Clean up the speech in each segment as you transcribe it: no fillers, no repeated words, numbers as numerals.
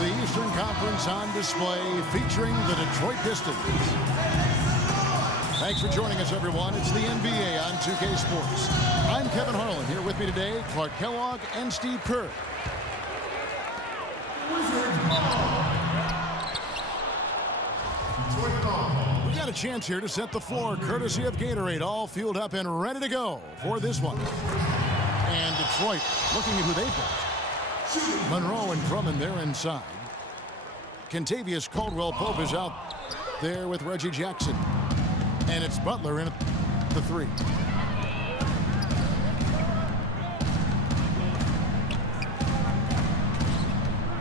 the Eastern Conference on display, featuring the Detroit Pistons. Thanks for joining us, everyone. It's the NBA on 2K Sports. I'm Kevin Harlan. Here with me today, Clark Kellogg and Steve Kerr. We got a chance here to set the floor, courtesy of Gatorade, all fueled up and ready to go for this one. And Detroit looking at who they've got. Monroe and Drummond there inside. Kentavious Caldwell-Pope is out there with Reggie Jackson. And it's Butler in at the three.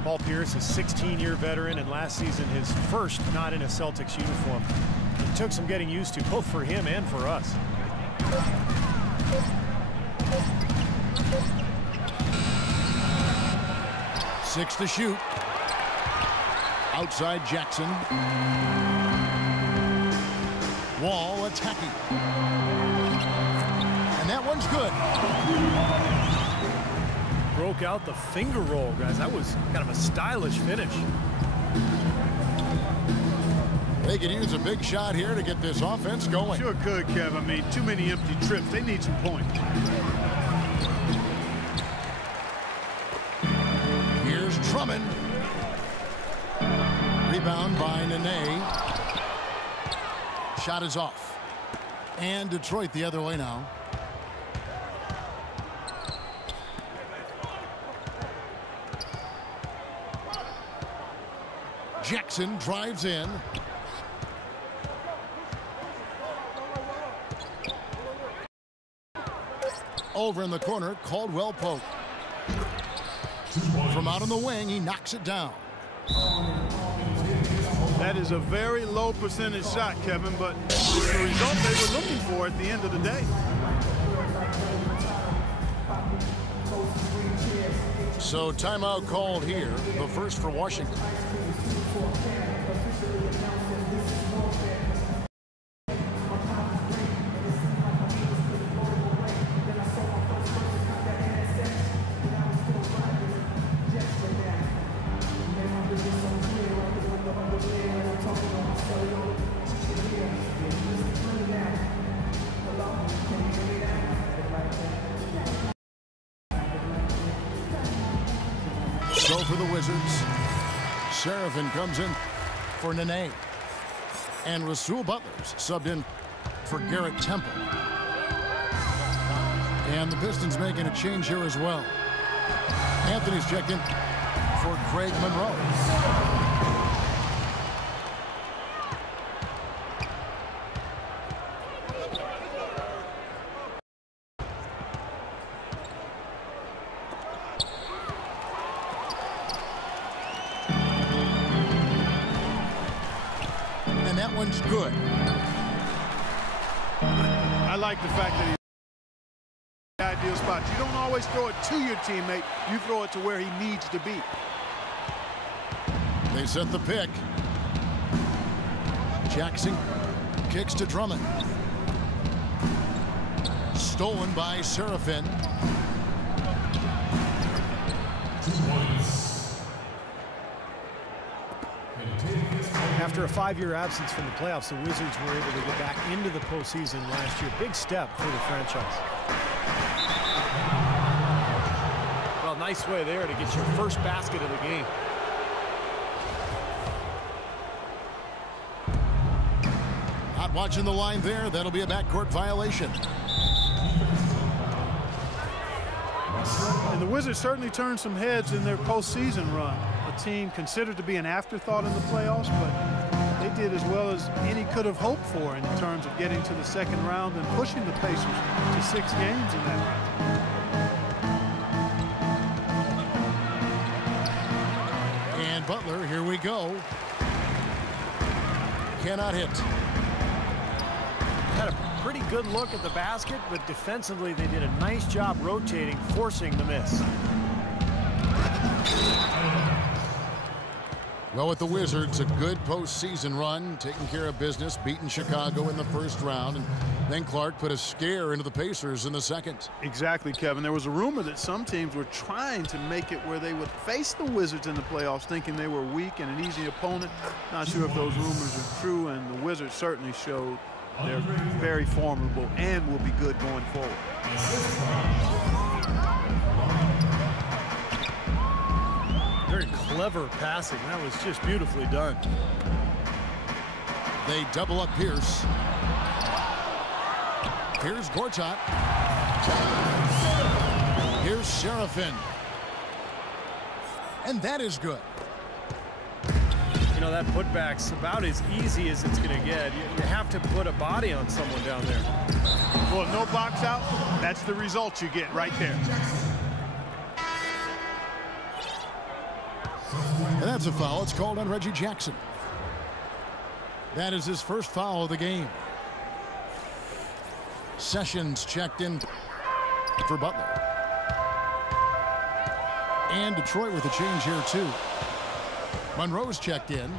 Paul Pierce, a 16-year veteran, and last season his first not in a Celtics uniform. It took some getting used to, both for him and for us. 6 to shoot. Outside Jackson. Wall attacking. And that one's good. Broke out the finger roll, guys. That was kind of a stylish finish. They could use a big shot here to get this offense going. Sure could, Kev. I mean, too many empty trips. They need some points. Here's Drummond. Rebound by Nene. Shot is off. And Detroit the other way now. Jackson drives in. Over in the corner, Caldwell-Pope. From out on the wing, he knocks it down. That is a very low percentage shot, Kevin, but it's the result they were looking for at the end of the day. So timeout called here, the first for Washington. So for the Wizards, Seraphin comes in for Nene. And Rasul Butler's subbed in for Garrett Temple. And the Pistons making a change here as well. Anthony's checked in for Craig Monroe. That one's good. I like the fact that he's in the ideal spot. You don't always throw it to your teammate. You throw it to where he needs to be. They set the pick. Jackson kicks to Drummond. Stolen by Seraphin. 2 points. After a 5-year absence from the playoffs, the Wizards were able to get back into the postseason last year. Big step for the franchise. Well, nice way there to get your first basket of the game. Not watching the line there. That'll be a backcourt violation. And the Wizards certainly turned some heads in their postseason run. A team considered to be an afterthought in the playoffs, but they did as well as any could have hoped for in terms of getting to the second round and pushing the Pacers to 6 games in that round. And Butler, here we go. Cannot hit. Had a pretty good look at the basket, but defensively they did a nice job rotating, forcing the miss. Well, with the Wizards, a good postseason run, taking care of business, beating Chicago in the first round, and then Clark put a scare into the Pacers in the second. Exactly, Kevin. There was a rumor that some teams were trying to make it where they would face the Wizards in the playoffs, thinking they were weak and an easy opponent. Not sure if those rumors are true, and the Wizards certainly showed they're very formidable and will be good going forward. Very clever passing. That was just beautifully done. They double up Pierce. Here's Gortat. Here's Serafin. And that is good. You know, that putback's about as easy as it's going to get. You have to put a body on someone down there. Well, no box out. That's the result you get right there. And that's a foul. It's called on Reggie Jackson. That is his first foul of the game. Sessions checked in for Butler. And Detroit with a change here, too. Monroe's checked in.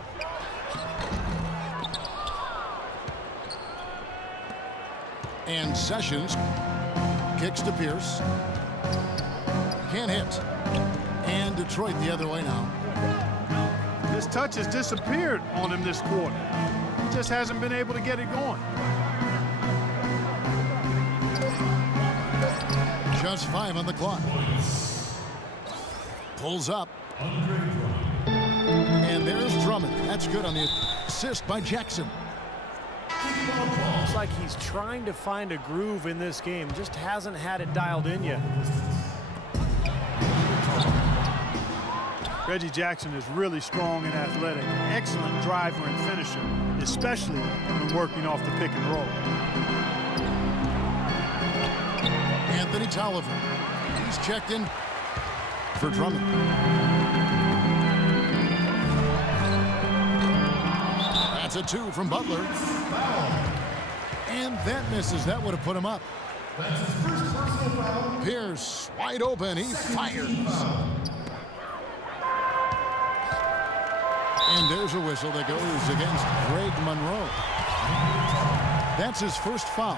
And Sessions kicks to Pierce. Can't hit. And Detroit the other way now. This touch has disappeared on him this quarter. He just hasn't been able to get it going. Just 5 on the clock. Pulls up. And there's Drummond. That's good on the assist by Jackson. Looks like he's trying to find a groove in this game. Just hasn't had it dialed in yet. Reggie Jackson is really strong and athletic. An excellent driver and finisher, especially when working off the pick and roll. Anthony Tolliver. He's checked in for Drummond. That's a 2 from Butler. And that misses. That would have put him up. Pierce wide open. He fires. And there's a whistle that goes against Greg Monroe. That's his first foul.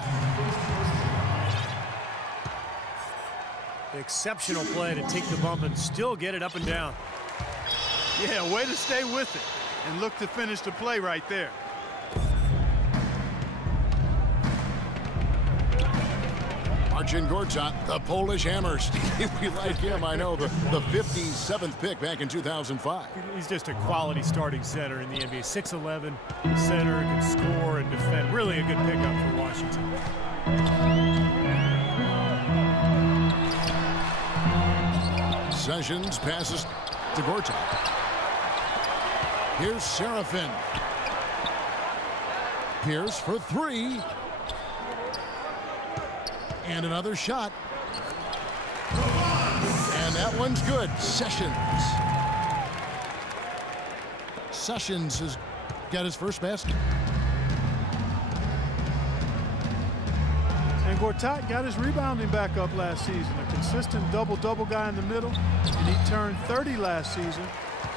Exceptional play to take the bump and still get it up and down. Yeah, way to stay with it and look to finish the play right there. Marcin Gortat, the Polish hammer. We like him, I know. The 57th pick back in 2005. He's just a quality starting center in the NBA. 6'11", center, can score and defend. Really a good pickup for Washington. Sessions passes to Gortat. Here's Serafin. Pierce for 3. And another shot. And that one's good. Sessions has got his first basket. And Gortat got his rebounding back up last season. A consistent double-double guy in the middle. And he turned 30 last season.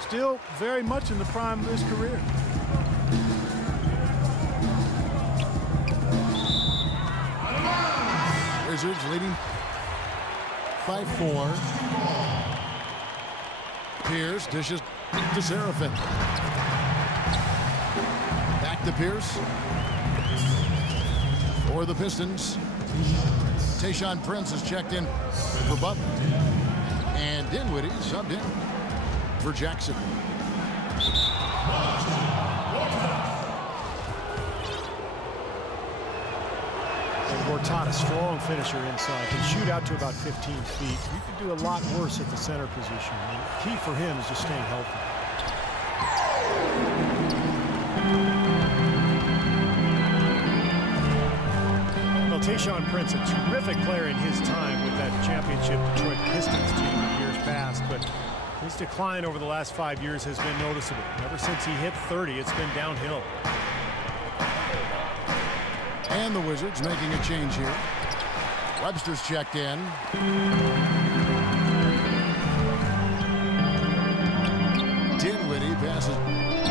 Still very much in the prime of his career. Wizards leading by 4. Pierce dishes to Serafin. Back to Pierce. For the Pistons, Tayshaun Prince is checked in for Butler. And Dinwiddie subbed in for Jackson. Gortat, a strong finisher inside, can shoot out to about 15 feet. You could do a lot worse at the center position. The key for him is just staying healthy. Well, Tayshaun Prince, a terrific player in his time with that championship Detroit Pistons team in years past, but his decline over the last 5 years has been noticeable. Ever since he hit 30, it's been downhill. And the Wizards making a change here. Webster's checked in. Dinwiddie passes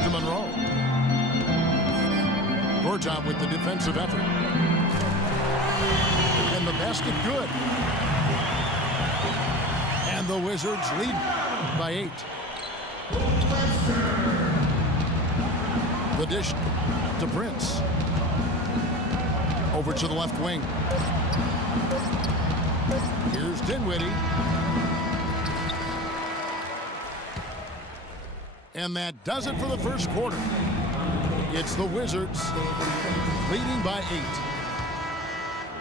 to Monroe. Gorjob with the defensive effort. And the basket good. And the Wizards lead by 8. The dish to Prince. Over to the left wing. Here's Dinwiddie. And that does it for the first quarter. It's the Wizards leading by 8.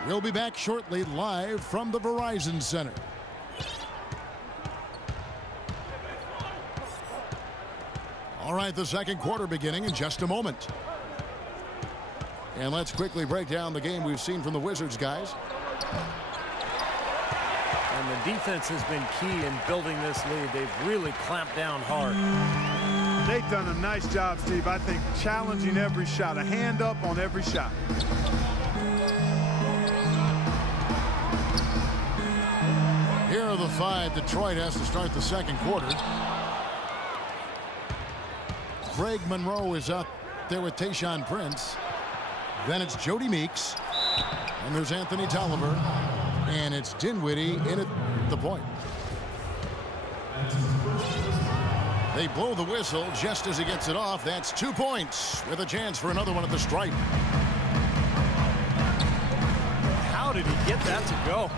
We'll be back shortly live from the Verizon Center. All right, the second quarter beginning in just a moment. And let's quickly break down the game we've seen from the Wizards, guys. And the defense has been key in building this lead. They've really clamped down hard. They've done a nice job, Steve. I think challenging every shot, a hand up on every shot. Here are the 5 Detroit has to start the second quarter. Greg Monroe is out there with Tayshaun Prince. Then it's Jody Meeks. And there's Anthony Tolliver. And it's Dinwiddie in at the point. They blow the whistle just as he gets it off. That's 2 points with a chance for another one at the stripe. How did he get that to go?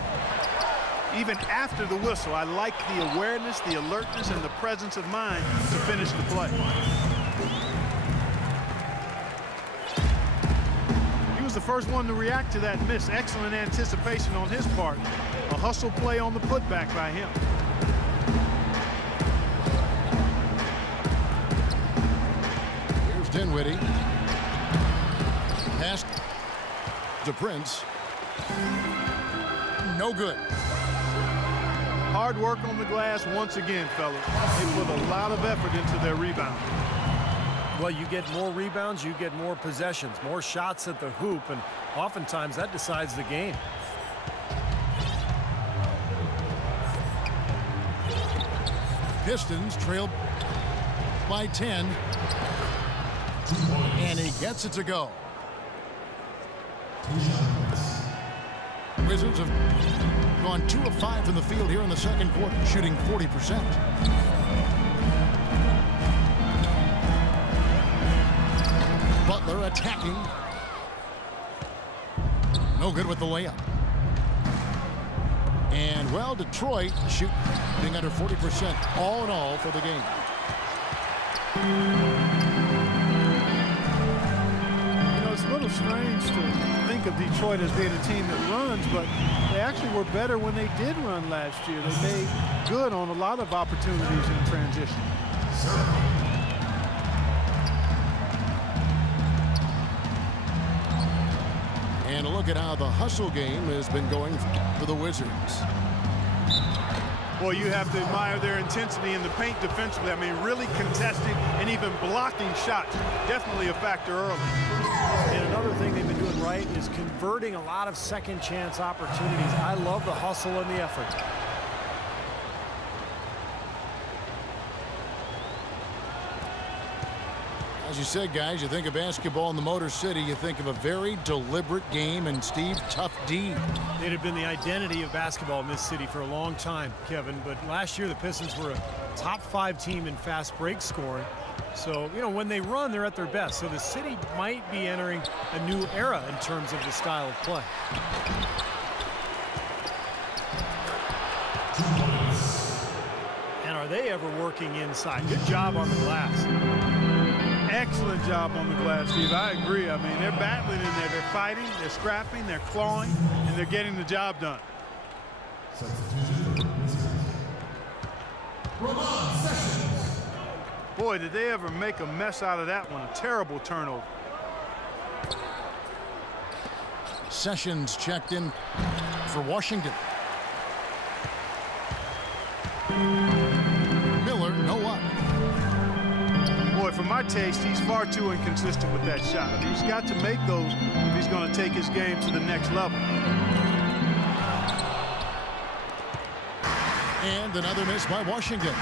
Even after the whistle, I like the awareness, the alertness, and the presence of mind to finish the play. He was the first one to react to that miss. Excellent anticipation on his part. A hustle play on the putback by him. Here's Dinwiddie. Pass to Prince. No good. Hard work on the glass once again, fellas. They put a lot of effort into their rebound. Well, you get more rebounds, you get more possessions, more shots at the hoop, and oftentimes that decides the game. Pistons trail by 10. And he gets it to go. Wizards have gone 2 of 5 from the field here in the second quarter, shooting 40%. Butler attacking. No good with the layup. And, well, Detroit shooting under 40% all in all for the game. It's a little strange to think of Detroit as being a team that runs, but they actually were better when they did run last year. They made good on a lot of opportunities in transition. And a look at how the hustle game has been going for the Wizards. Boy, you have to admire their intensity in the paint defensively. I mean, really contesting and even blocking shots. Definitely a factor early. And another thing they've been doing right is converting a lot of second chance opportunities. I love the hustle and the effort. As you said, guys, you think of basketball in the Motor City, you think of a very deliberate game, and Steve, tough D. It had been the identity of basketball in this city for a long time, Kevin, but last year the Pistons were a top 5 team in fast break scoring. So, you know, when they run, they're at their best. So the city might be entering a new era in terms of the style of play. And are they ever working inside? Good job on the glass. Excellent job on the glass, Steve. I agree. I mean, they're battling in there. They're fighting, they're scrapping, they're clawing, and they're getting the job done. Boy, did they ever make a mess out of that one. A terrible turnover. Sessions checked in for Washington. Miller, no up. Boy, for my taste, he's far too inconsistent with that shot. I mean, he's got to make those if he's going to take his game to the next level. And another miss by Washington.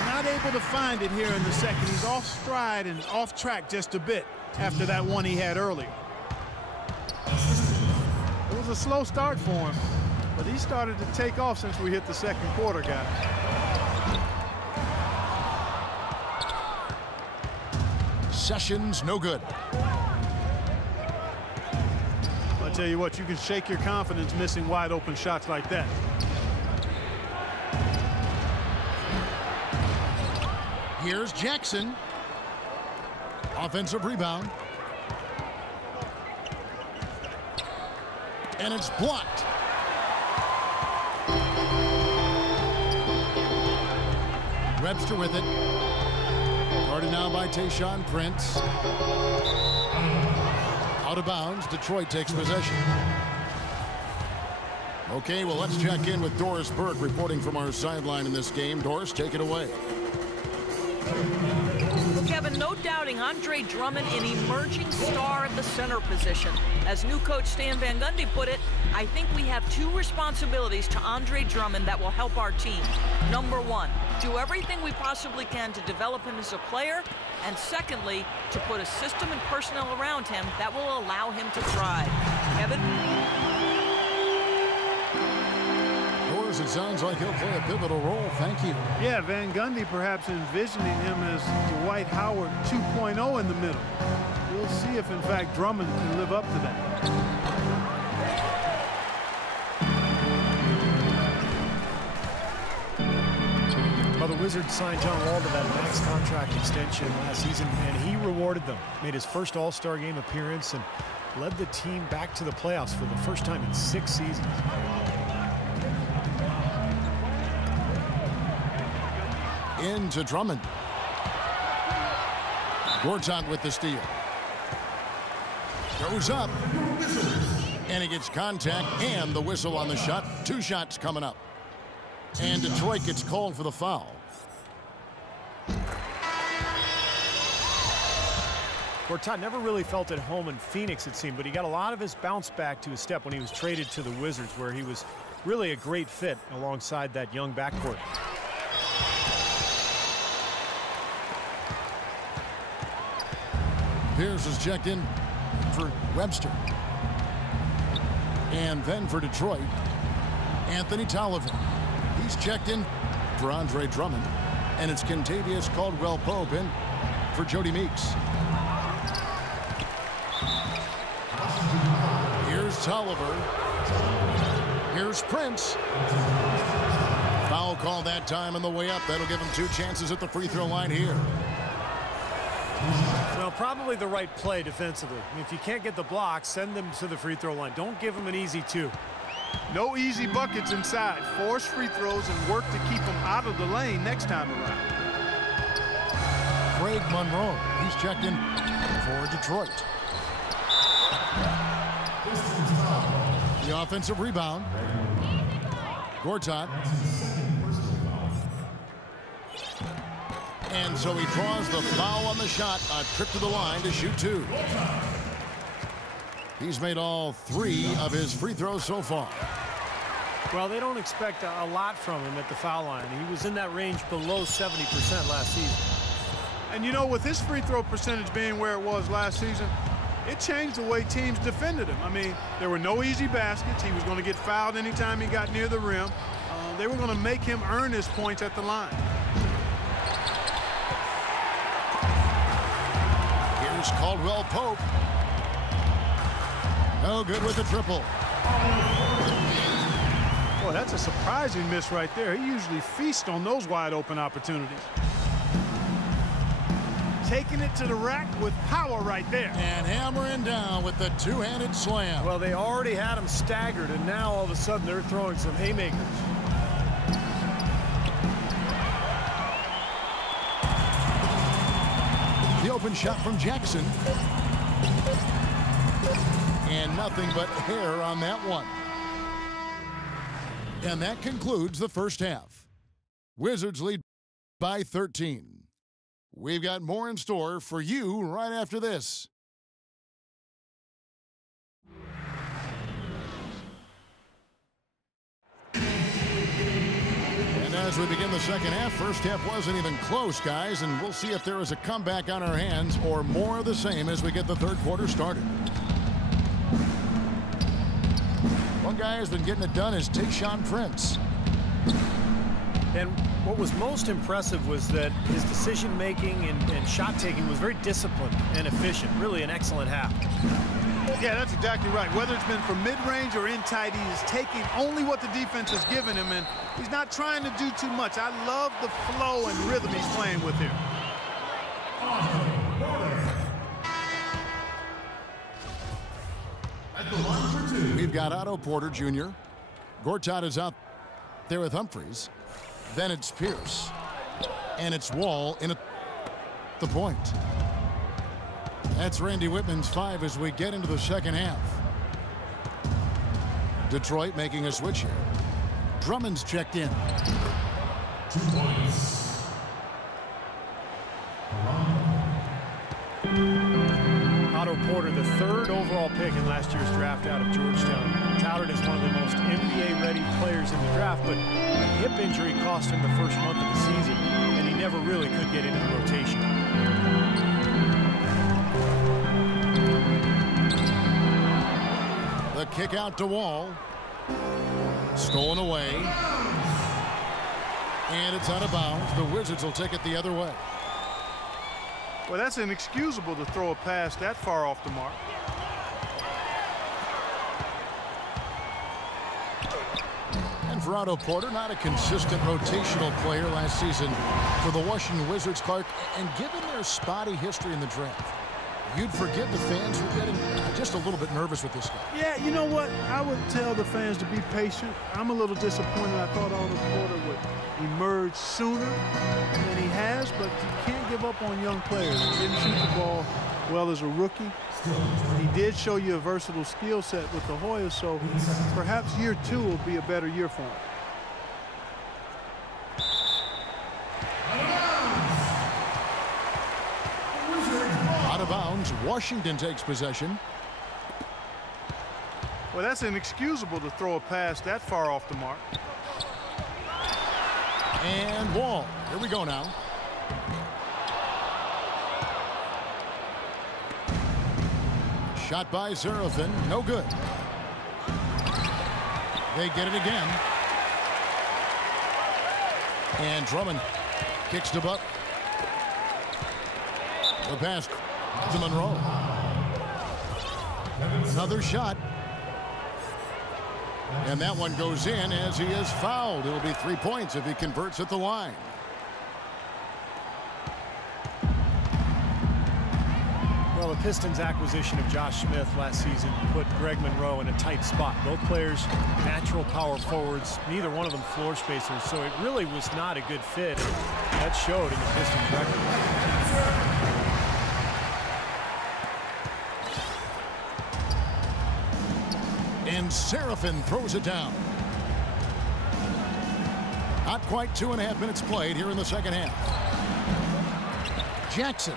Not able to find it here in the second. He's off stride and off track just a bit after that one he had earlier. It was a slow start for him, but he started to take off since we hit the second quarter, guys. Sessions, no good. I tell you what, you can shake your confidence missing wide open shots like that. Here's Jackson. Offensive rebound. And it's blocked. Webster with it. Guarded now by Tayshaun Prince. Out of bounds. Detroit takes possession. Okay, well, let's check in with Doris Burke reporting from our sideline in this game. Doris, take it away. Well, Kevin, no doubting Andre Drummond, an emerging star at the center position. As new coach Stan Van Gundy put it, I think we have two responsibilities to Andre Drummond that will help our team. Number one, do everything we possibly can to develop him as a player. And secondly, to put a system and personnel around him that will allow him to thrive. Kevin? Doris, it sounds like he'll play a pivotal role. Thank you. Yeah, Van Gundy perhaps envisioning him as Dwight Howard 2.0 in the middle. We'll see if, in fact, Drummond can live up to that. Well, the Wizards signed John Wall to that max contract extension last season, and he rewarded them. Made his first All-Star game appearance and led the team back to the playoffs for the first time in 6 seasons. Into Drummond. Gortat with the steal. Goes up. And he gets contact and the whistle on the shot. 2 shots coming up. And Detroit gets called for the foul. Gortat never really felt at home in Phoenix, it seemed, but he got a lot of his bounce back to his step when he was traded to the Wizards, where he was really a great fit alongside that young backcourt. Pierce is checked in for Webster. And then for Detroit, Anthony Tolliver. He's checked in for Andre Drummond. And it's Kentavious Caldwell-Pope in for Jody Meeks. Here's Tolliver. Here's Prince. Foul call that time on the way up. That'll give him 2 chances at the free throw line here. Well, probably the right play defensively. If you can't get the block, send them to the free throw line. Don't give them an easy 2. No easy buckets inside. Force free throws and work to keep them out of the lane next time around. Craig Monroe. He's checked in for Detroit. The offensive rebound. Gortat. And so he draws the foul on the shot. A trip to the line to shoot 2. He's made all 3 of his free throws so far. Well, they don't expect a lot from him at the foul line. He was in that range below 70% last season. And, you know, with his free throw percentage being where it was last season, it changed the way teams defended him. I mean, there were no easy baskets. He was going to get fouled anytime he got near the rim. They were going to make him earn his points at the line. Here's Caldwell-Pope. No good with the triple. Boy, that's a surprising miss right there. He usually feasts on those wide open opportunities. Taking it to the rack with power right there. And hammering down with the 2-handed slam. Well, they already had him staggered, and now all of a sudden they're throwing some haymakers. The open shot from Jackson. And nothing but hair on that one. And that concludes the first half. Wizards lead by 13. We've got more in store for you right after this. And As we begin the second half, first half wasn't even close, guys, and we'll see if there is a comeback on our hands or more of the same as we get the third quarter started. One guy has been getting it done is Tayshaun Prince. And what was most impressive was that his decision-making and shot-taking was very disciplined and efficient. Really an excellent half. Yeah, that's exactly right. Whether it's been from mid-range or in tight, he is taking only what the defense has given him, and he's not trying to do too much. I love the flow and rhythm he's playing with here. We've got Otto Porter Jr. Gortat is out there with Humphries. Then it's Pierce. And it's Wall in at the point. That's Randy Whitman's 5 as we get into the second half. Detroit making a switch here. Drummond's checked in. 2 points. Otto Porter, the 3rd overall pick in last year's draft out of Georgetown, touted as one of the most NBA-ready players in the draft, but a hip injury cost him the first month of the season, and he never really could get into the rotation. The kick out to Wall. Stolen away. And it's out of bounds. The Wizards will take it the other way. Well, that's inexcusable to throw a pass that far off the mark. And for Otto Porter, not a consistent rotational player last season for the Washington Wizards, Clark. And given their spotty history in the draft, you'd forgive the fans for getting just a little bit nervous with this guy. Yeah, you know what? I would tell the fans to be patient. I'm a little disappointed. I thought Otto Porter would emerge sooner than he has, but you can't give up on young players. He didn't shoot the ball well as a rookie. He did show you a versatile skill set with the Hoyas, so perhaps year 2 will be a better year for him. Out of bounds, Washington takes possession. Well, that's inexcusable to throw a pass that far off the mark. And Wall. Here we go now. Shot by Serafin. No good. They get it again. And Drummond kicks to Buck. The pass to Monroe. Another shot. And that one goes in as he is fouled. It'll be 3 points if he converts at the line. Well, the Pistons' acquisition of Josh Smith last season put Greg Monroe in a tight spot. Both players, natural power forwards, neither one of them floor spacers, so it really was not a good fit. That showed in the Pistons' record. And Serafin throws it down. Not quite 2.5 minutes played here in the second half. Jackson.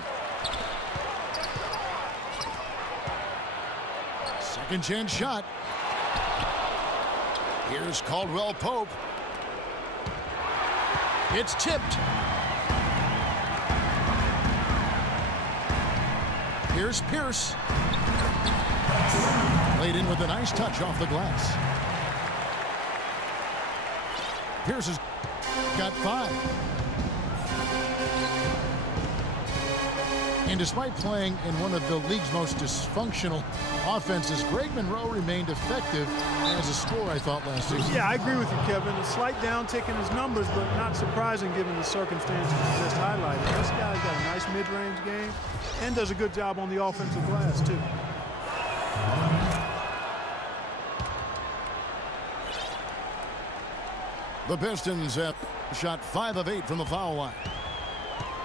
Second chance shot. Here's Caldwell Pope. It's tipped. Here's Pierce. Laid in with a nice touch off the glass. Pierce has got 5. And despite playing in one of the league's most dysfunctional offenses, Greg Monroe remained effective as a scorer, I thought, last season. Yeah, I agree with you, Kevin. A slight downtick in his numbers, but not surprising given the circumstances you just highlighted. This guy's got a nice mid-range game and does a good job on the offensive glass, too. The Pistons have shot 5 of 8 from the foul line.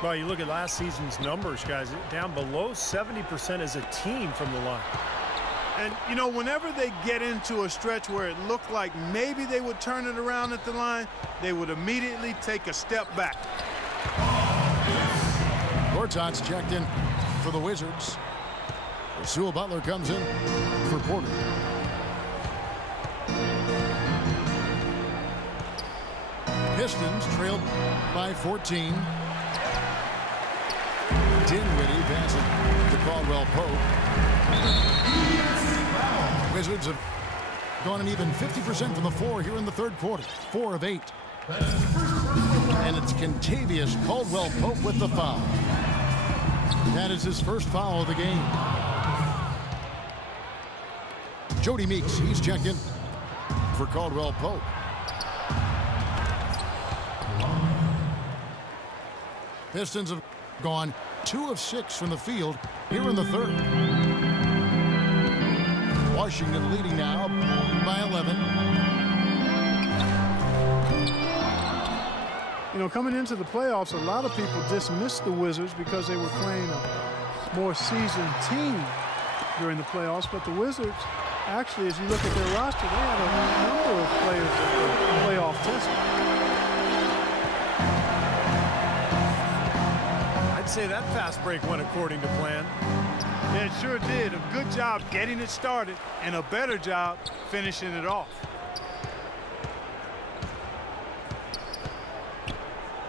Well, you look at last season's numbers, guys, down below 70% as a team from the line. And, you know, whenever they get into a stretch where it looked like maybe they would turn it around at the line, they would immediately take a step back. Gortat's checked in for the Wizards. Sewell Butler comes in for Porter. Pistons trailed by 14. Dinwiddie passes to Caldwell Pope. Wizards have gone an even 50% from the floor here in the third quarter. 4 of 8. And it's Kentavious Caldwell Pope with the foul. That is his first foul of the game. Jody Meeks, he's checked in for Caldwell Pope. Pistons have gone 2 of 6 from the field here in the third. Washington leading now by 11. You know, coming into the playoffs, a lot of people dismissed the Wizards because they were playing a more seasoned team during the playoffs. But the Wizards, actually, as you look at their roster, they had a number of players that were playoff tested. I'd say that fast break went according to plan. Yeah, it sure did. A good job getting it started and a better job finishing it off.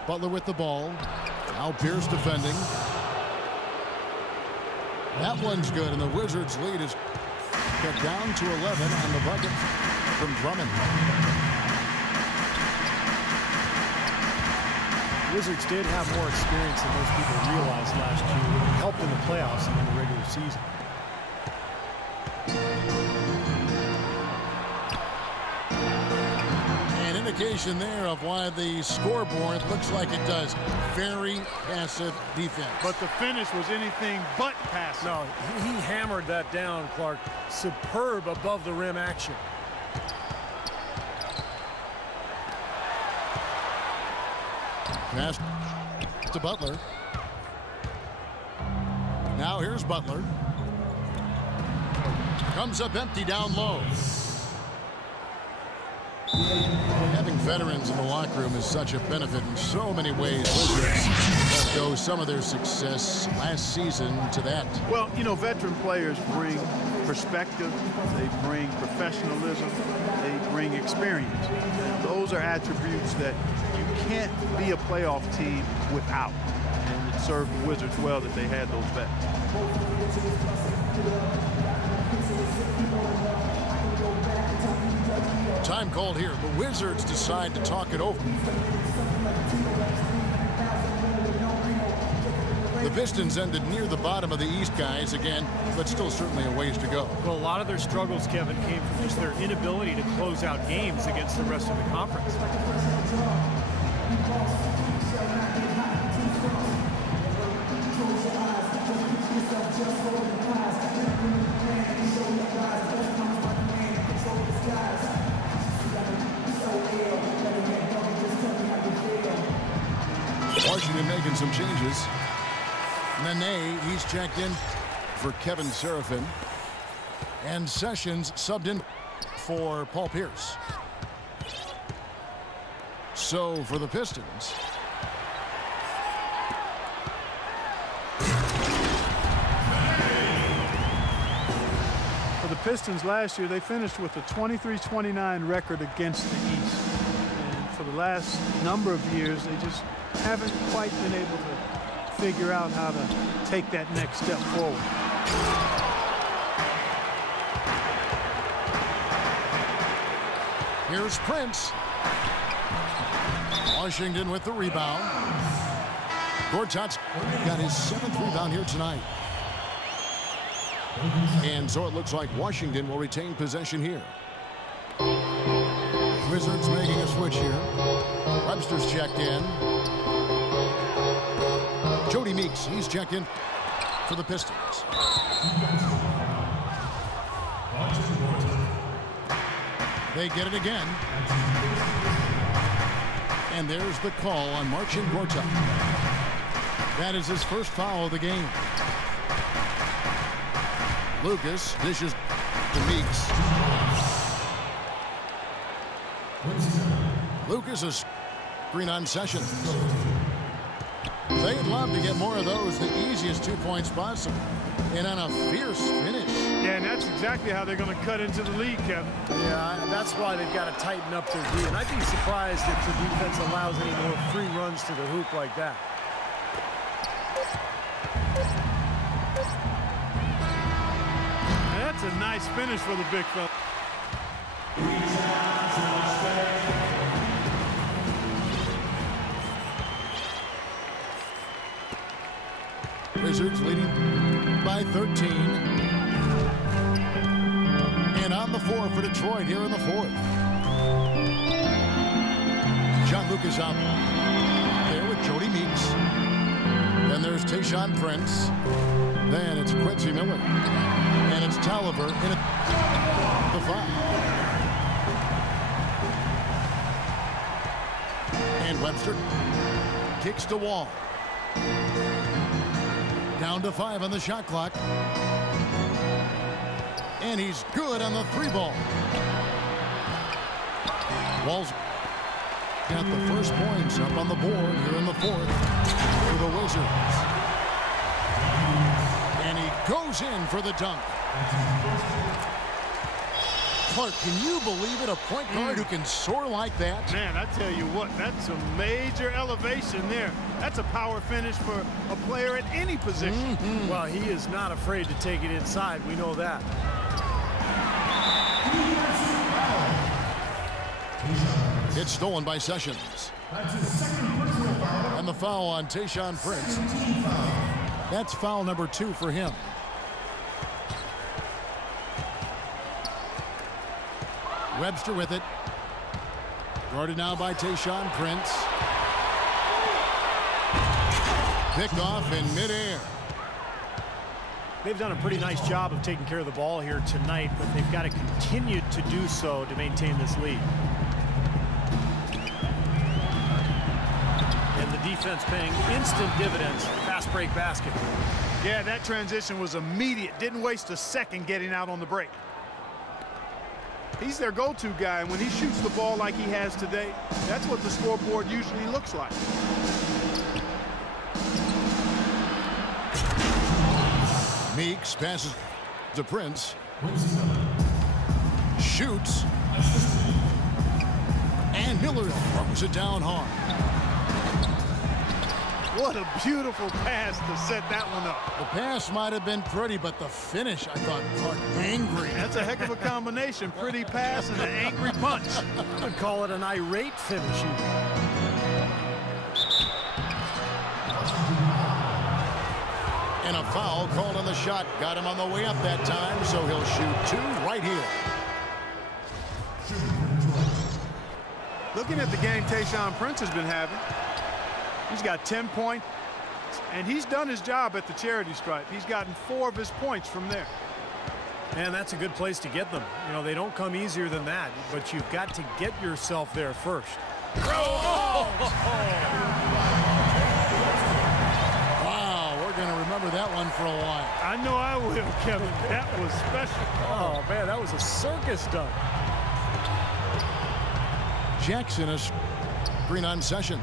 Butler with the ball. Now Pierce defending. That one's good, and the Wizards' lead is cut down to 11 on the bucket from Drummond. Wizards did have more experience than most people realized last year. It helped in the playoffs and in the regular season. An indication there of why the scoreboard looks like it does. Very passive defense. But the finish was anything but passive. No, he hammered that down, Clark. Superb above the rim action. Pass to Butler. Now here's Butler. Comes up empty down low. Having veterans in the locker room is such a benefit in so many ways. Wizards let go some of their success last season to that. Well, you know, veteran players bring perspective, they bring professionalism, they bring experience. And those are attributes that you can't be a playoff team without. And it served the Wizards well that they had those vets. Time called here. The Wizards decide to talk it over. The Pistons ended near the bottom of the East, guys, again, but still certainly a ways to go. Well, a lot of their struggles, Kevin, came from just their inability to close out games against the rest of the conference. Washington making some changes. Nene, he's checked in for Kevin Serafin. And Sessions subbed in for Paul Pierce. So for the Pistons, For the Pistons last year, they finished with a 23-29 record against the East. And for the last number of years, they just haven't quite been able to figure out how to take that next step forward. here's Prince. Washington with the rebound. Gortat's got his 7th rebound here tonight. And so it looks like Washington will retain possession here. Wizards making a switch here. Webster's checked in. Jody Meeks, he's checked in for the Pistons. They get it again. And there's the call on Marcin Gortat. That is his first foul of the game. Lucas dishes to Meeks. Lucas is screen on Sessions. They'd love to get more of those, the easiest 2 points possible. And on a fierce finish. Yeah, and that That's exactly how they're going to cut into the lead, Kevin. Yeah, that's why they've got to tighten up their D. And I'd be surprised if the defense allows any more free runs to the hoop like that. And that's a nice finish for the big fella. Wizards leading by 13. And on the floor for Detroit here in the fourth. John Lucas out there with Jody Meeks. Then there's Tayshaun Prince. Then it's Quincy Miller. And it's Tolliver in the foul. And Webster kicks to Wall. Down to 5 on the shot clock. And he's good on the 3-ball. Wall's got the first points up on the board here in the fourth for the Wizards. And he goes in for the dunk. Clark, can you believe it? A point guard who can soar like that? Man, I tell you what, that's a major elevation there. That's a power finish for a player at any position. Well, he is not afraid to take it inside. We know that. It's stolen by Sessions. And the foul on Tayshaun Prince. That's foul number 2 for him. Webster with it. Guarded now by Tayshaun Prince. Picked off in midair. They've done a pretty nice job of taking care of the ball here tonight, but they've got to continue to do so to maintain this lead. And the defense paying instant dividends. Fast break basket. Yeah, that transition was immediate. Didn't waste a second getting out on the break. He's their go-to guy, and when he shoots the ball like he has today, that's what the scoreboard usually looks like. Meeks passes to Prince. Shoots. And Miller throws it down hard. What a beautiful pass to set that one up. The pass might have been pretty, but the finish, I thought, Clark, angry. That's a heck of a combination. Pretty pass and an angry punch. I would call it an irate finish. And a foul called on the shot. Got him on the way up that time, so he'll shoot 2 right here. Looking at the game Tayshaun Prince has been having, he's got 10 points, and he's done his job at the charity stripe. He's gotten 4 of his points from there. And that's a good place to get them. You know, they don't come easier than that, but you've got to get yourself there first. Wow, we're going to remember that one for a while. I know I will, Kevin. That was special. Oh, man, that was a circus dunk. Jackson is screen on Sessions.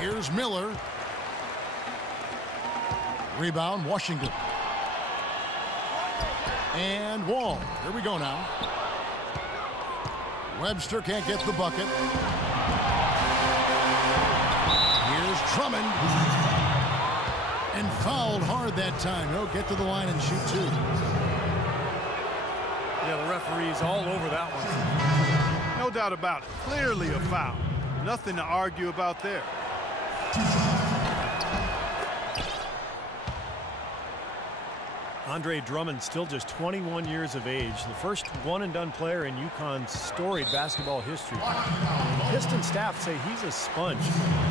Here's Miller. Rebound, Washington. And Wall. Here we go now. Webster can't get the bucket. Here's Drummond. And fouled hard that time. He'll get to the line and shoot 2. Yeah, the referee's all over that one. No doubt about it. Clearly a foul. Nothing to argue about there. Andre Drummond, still just 21 years of age, the first one-and-done player in UConn's storied basketball history. The Piston staff say he's a sponge.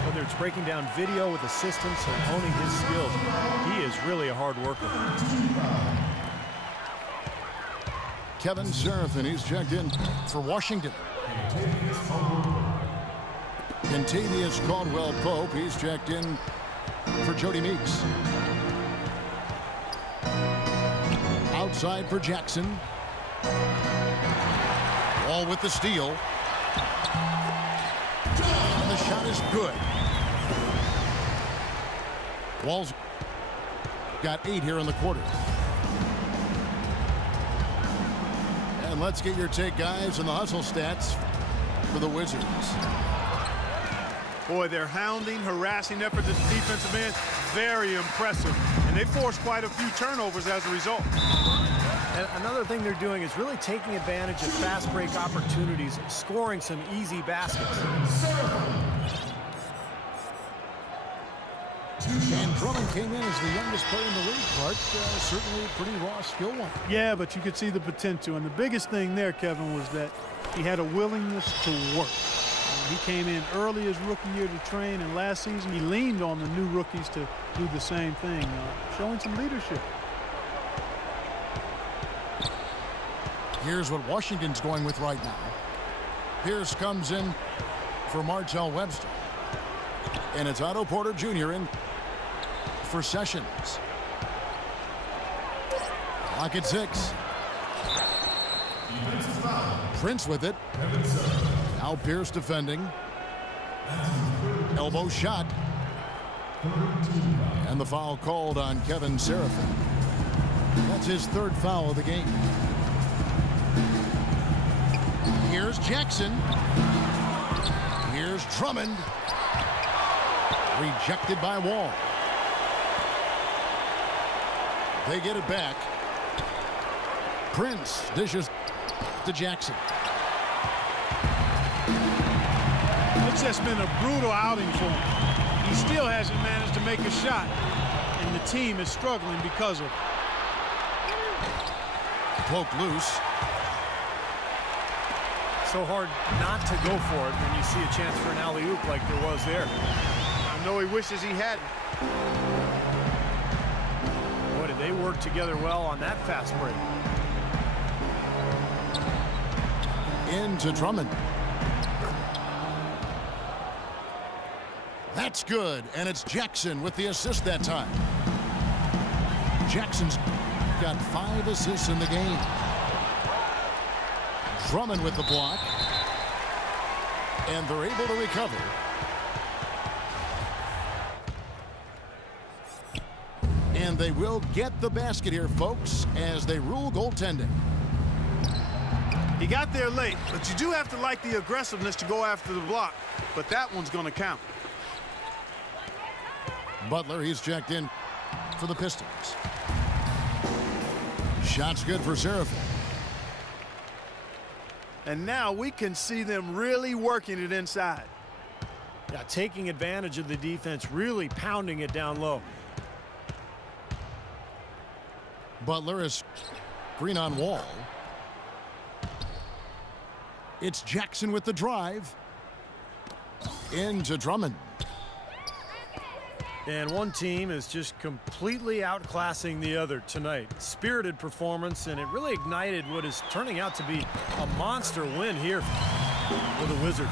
Whether it's breaking down video with assistants or honing his skills, he is really a hard worker. Kevin Seraphin, he's checked in for Washington. Contavious Caldwell-Pope, he's checked in for Jody Meeks. Outside for Jackson. Wall with the steal. And the shot is good. Wall's got 8 here in the quarter. And let's get your take, guys, on the hustle stats for the Wizards. Boy, their hounding, harassing effort as a defensive end, very impressive. And they forced quite a few turnovers as a result. And another thing they're doing is really taking advantage of fast break opportunities, scoring some easy baskets. And Drummond came in as the youngest player in the league, Clark. Certainly a pretty raw skill one. Yeah, but you could see the potential. And the biggest thing there, Kevin, was that he had a willingness to work. He came in early his rookie year to train, and last season he leaned on the new rookies to do the same thing, showing some leadership. Here's what Washington's going with right now. Pierce comes in for Martell Webster. And it's Otto Porter Jr. in for Sessions. Clock at 6. Prince with it. Now Pierce defending. Elbow shot. And the foul called on Kevin Seraphin. That's his third foul of the game. Here's Jackson. Here's Drummond. Rejected by Wall. They get it back. Prince dishes to Jackson. It's just been a brutal outing for him. He still hasn't managed to make a shot, and the team is struggling because of it. Poked loose. So hard not to go for it when you see a chance for an alley-oop like there was there. I know he wishes he hadn't. Boy, did they work together well on that fast break. Into Drummond. That's good, and it's Jackson with the assist that time. Jackson's got 5 assists in the game. Drummond with the block. And they're able to recover. And they will get the basket here, folks, as they rule goaltending. He got there late, but you do have to like the aggressiveness to go after the block. But that one's going to count. Butler, he's checked in for the Pistons. Shot's good for Seraphin. And now we can see them really working it inside. Yeah, taking advantage of the defense, really pounding it down low. Butler is green on Wall. It's Jackson with the drive. Into Drummond. And one team is just completely outclassing the other tonight. Spirited performance, and it really ignited what is turning out to be a monster win here for the Wizards.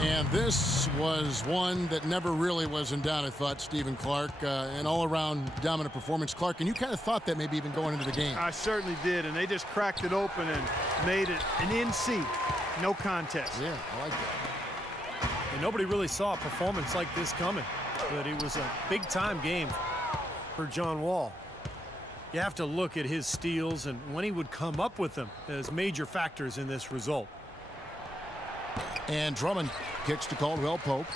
And this was one that never really was in doubt, I thought, Stephen Clark. An all-around dominant performance. Clark, and you kind of thought that maybe even going into the game. I certainly did, and they just cracked it open and made it an NC. No contest. Yeah, I like that. And nobody really saw a performance like this coming. But it was a big-time game for John Wall. You have to look at his steals and when he would come up with them as major factors in this result. And Drummond kicks to Caldwell Pope.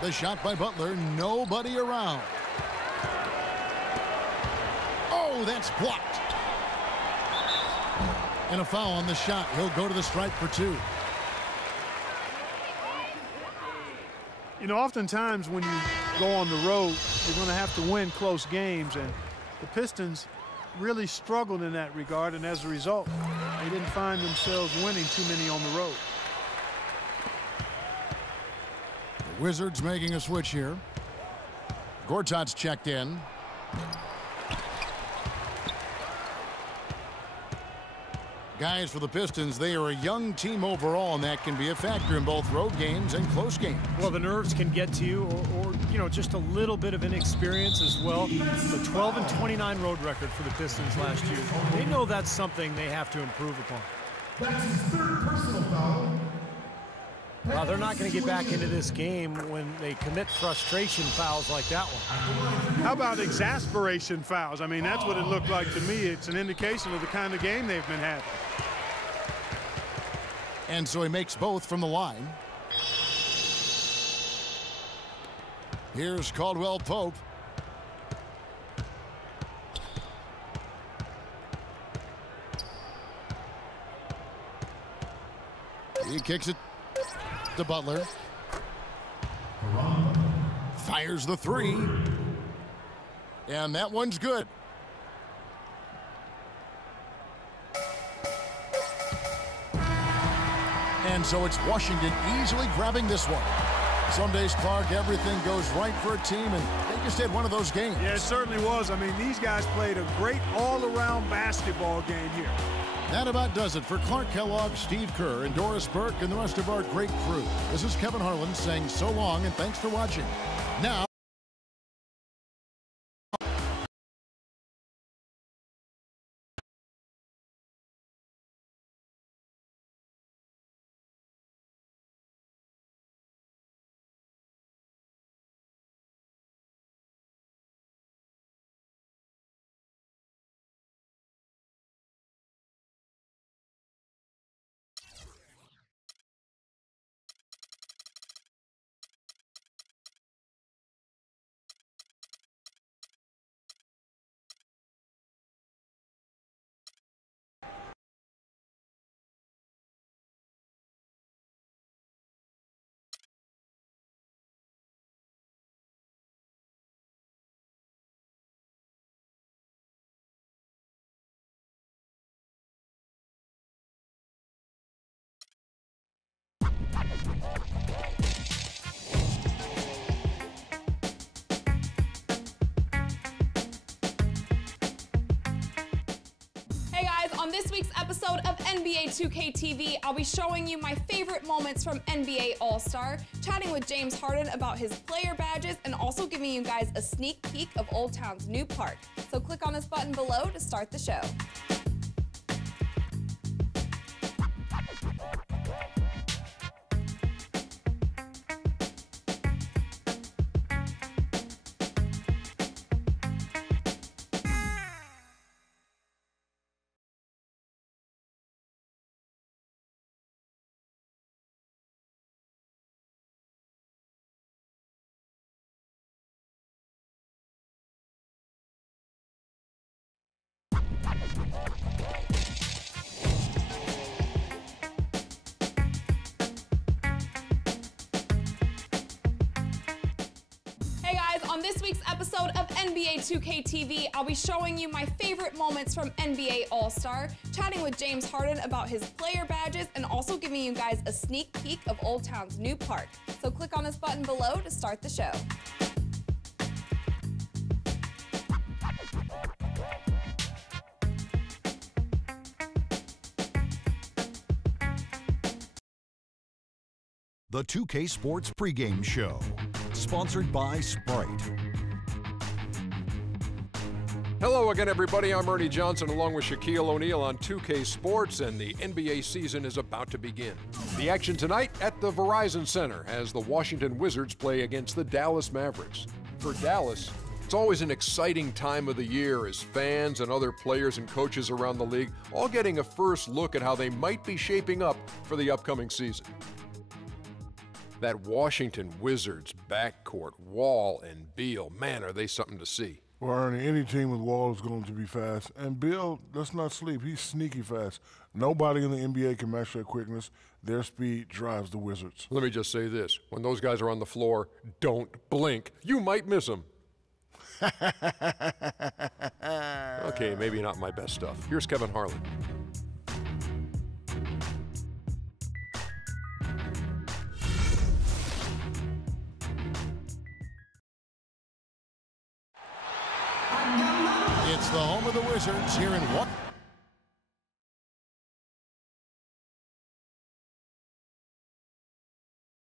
The shot by Butler, nobody around. Oh, that's blocked. And a foul on the shot. He'll go to the stripe for 2. You know, oftentimes when you go on the road, you're going to have to win close games, and the Pistons really struggled in that regard, and as a result, they didn't find themselves winning too many on the road. The Wizards making a switch here. Gortat's checked in. Guys, for the Pistons, they are a young team overall, and that can be a factor in both road games and close games. Well, the nerves can get to you, or you know, just a little bit of inexperience as well. The 12-29 road record for the Pistons last year. They know that's something they have to improve upon. That's his 3rd personal foul. Well, they're not going to get back into this game when they commit frustration fouls like that one. How about exasperation fouls? I mean, that's what it looked like to me. It's an indication of the kind of game they've been having. And so he makes both from the line. Here's Caldwell Pope. He kicks it to Butler. Fires the three. And that one's good. And so it's Washington easily grabbing this one. Some days, Clark, everything goes right for a team, and they just had one of those games. Yeah, it certainly was. I mean, these guys played a great all-around basketball game here. That about does it for Clark Kellogg, Steve Kerr, and Doris Burke, and the rest of our great crew. This is Kevin Harlan saying so long, and thanks for watching. Now, On this week's episode of NBA 2K TV, I'll be showing you my favorite moments from NBA All-Star, chatting with James Harden about his player badges, and also giving you guys a sneak peek of Old Town's new park. So click on this button below to start the show. On this week's episode of NBA 2K TV, I'll be showing you my favorite moments from NBA All-Star, chatting with James Harden about his player badges, and also giving you guys a sneak peek of Old Town's new park. So click on this button below to start the show. The 2K Sports pregame show, sponsored by Sprite. Hello again, everybody. I'm Ernie Johnson along with Shaquille O'Neal on 2K Sports, and the NBA season is about to begin. The action tonight at the Verizon Center as the Washington Wizards play against the Dallas Mavericks. For Dallas, it's always an exciting time of the year as fans and other players and coaches around the league all getting a first look at how they might be shaping up for the upcoming season. That Washington Wizards backcourt, Wall and Beal, man, are they something to see. Well, Ernie, any team with Wall is going to be fast. And Beal, let's not sleep. He's sneaky fast. Nobody in the NBA can match their quickness. Their speed drives the Wizards. Let me just say this. When those guys are on the floor, don't blink. You might miss them. Okay, maybe not my best stuff. Here's Kevin Harlan. It's the home of the Wizards here in what?